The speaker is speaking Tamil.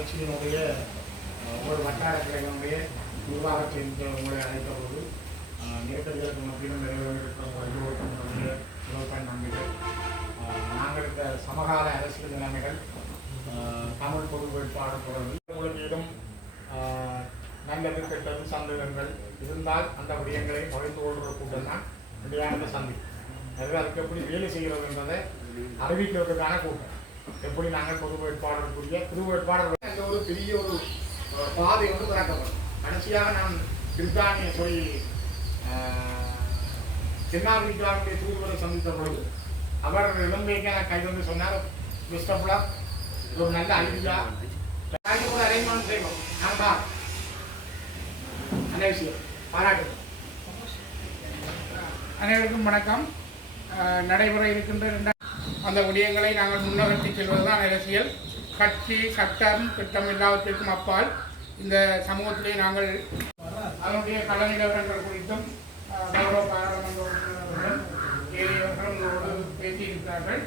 கட்சியினுடைய ஒரு வட்டார கிளையினுடைய நிர்வாக உங்களை அழைத்த போது நெருக்கடிகளுக்கு மத்தியிலும் நிறைவேறியிருக்கும் எல்லோருக்கும் நம்முடைய உழைப்பை நம்பிகள் நாங்கள் இருக்க சமகால அரசியல் நிலைமைகள் தமிழ் பொது வேட்பாளர் தொடர்பில் உலகிலும் நல்லது கெட்டது சந்தேகங்கள் இருந்தால் அந்த விடயங்களை பகிர்ந்து கொள்கிற கூட்டம் தான் இந்த சந்தி. அதுவே அதுக்கு எப்படி வேலை செய்கிறது என்பதை அறிவிக்கிறதுக்கான கூட்டம். எப்படி நாங்கள் பொது வேட்பாளருக்குரிய புது வேட்பாளர் அந்த ஒரு பெரிய ஒரு பாதை வந்து திறக்கப்படும். கடைசியாக நான் பிரித்தானிய போய் தென்னாப்பிரிக்காவுடைய தூதுவரை சந்தித்த பொழுது அவர் இலங்கைக்கு நான் கை வந்து சொன்னார் மிஸ்டர் இது ஒரு நல்ல ஐடியா. நாங்கள் ஒரு அரேஞ்ச்மெண்ட் செய்வோம். நான் தான் நல்ல விஷயம். பாராட்டு அனைவருக்கும் வணக்கம். நடைபெற இருக்கின்ற இரண்டா- அந்த விடயங்களை நாங்கள் முன்னகர்த்தி செல்வதுதான் அரசியல். கட்சி சட்டம் திட்டம் எல்லாவற்றிற்கும் அப்பால் இந்த சமூகத்திலே நாங்கள் அதனுடைய கள நிலவரங்கள் குறித்தும் கௌரவ பாராளுமன்ற உறுப்பினர்களுடன் பேசியிருக்கிறார்கள்.